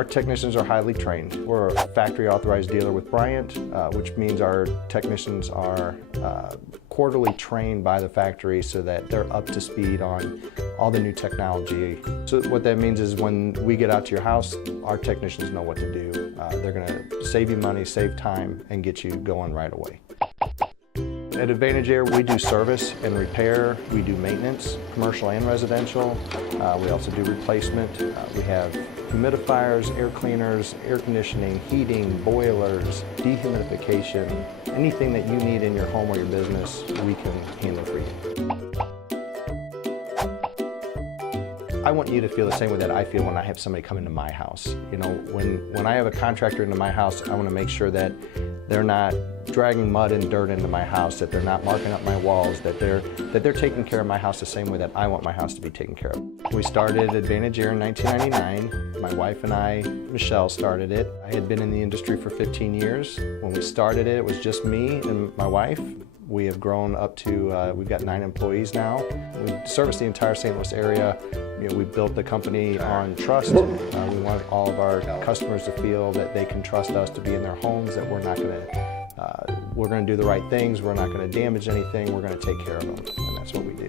Our technicians are highly trained. We're a factory authorized dealer with Bryant, which means our technicians are quarterly trained by the factory so that they're up to speed on all the new technology. So what that means is when we get out to your house, our technicians know what to do. They're going to save you money, save time, and get you going right away. At Advantage Air, we do service and repair. We do maintenance, commercial and residential. We also do replacement. We have humidifiers, air cleaners, air conditioning, heating, boilers, dehumidification. Anything that you need in your home or your business, we can handle for you. I want you to feel the same way that I feel when I have somebody come into my house. You know, when I have a contractor into my house, I want to make sure that they're not dragging mud and dirt into my house, that they're not marking up my walls, that they're taking care of my house the same way that I want my house to be taken care of. We started Advantage Air in 1999. My wife and I, Michelle, started it. I had been in the industry for 15 years. When we started it, it was just me and my wife. We have grown up to, we've got 9 employees now. We service the entire St. Louis area. You know, we built the company on trust. We want all of our customers to feel that they can trust us to be in their homes, that we're going to do the right things, we're not going to damage anything, we're going to take care of them, and that's what we do.